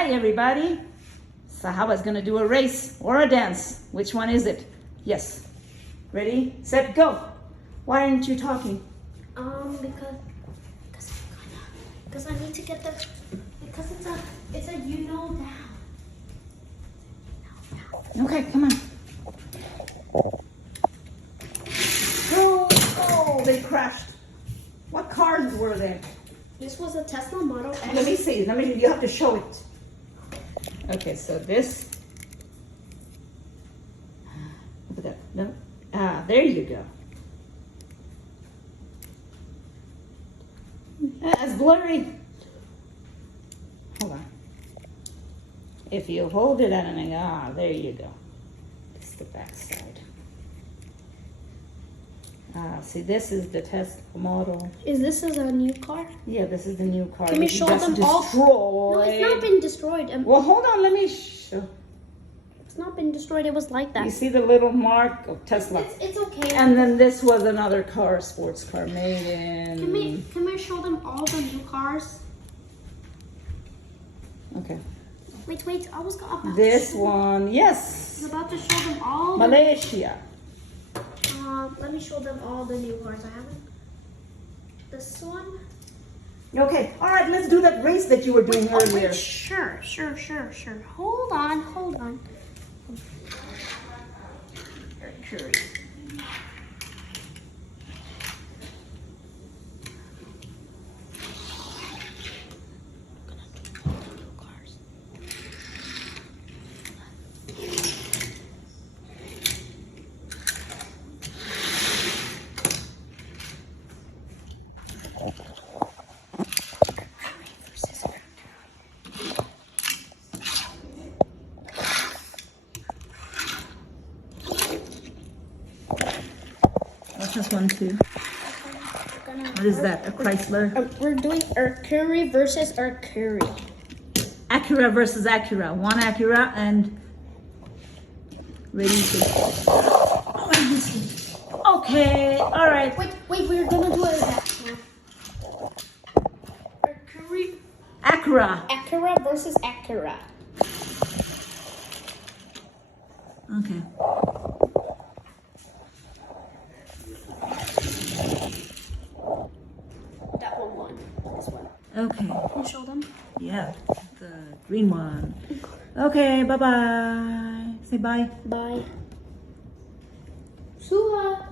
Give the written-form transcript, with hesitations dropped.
Hi everybody. Sahaba is going to do a race or a dance. Which one is it? Yes. Ready, set, go. Why aren't you talking? Because I need to get the, because it's a you know down. Okay, come on. Oh, they crashed. What cars were there? This was a Tesla Model S. Let me see. You have to show it. Okay, so this. Look at that. No. Ah, there you go. That's blurry. Hold on. If you hold it and there you go. It's the back side. See, this is the Tesla model. Is this a new car? Yeah, this is the new car. Can we show them all? No, it's not been destroyed. Well, hold on. Let me show. It's not been destroyed. It was like that. You see the little mark of Tesla. It's okay. And then this was another car, sports car, made in. Can we show them all the new cars? Okay. Wait. I was about This to one, yes. I was about to show them all. Malaysia. Let me show them all the new cars. I haven't. This one. Okay. All right. Let's do that race that you were doing earlier. Wait, sure. Hold on. Mercury. What's this one too? What is that? A Chrysler? We're doing Mercury versus Mercury. Acura versus Acura. One Acura and ready to. Oh, I missed it. Okay. All right. Wait. We're gonna do it now. Mercury. Acura. Acura versus Acura. Okay. That one won. This one. Okay. Can you show them? Yeah. The green one. Okay. Bye bye. Say bye. Bye. Suha.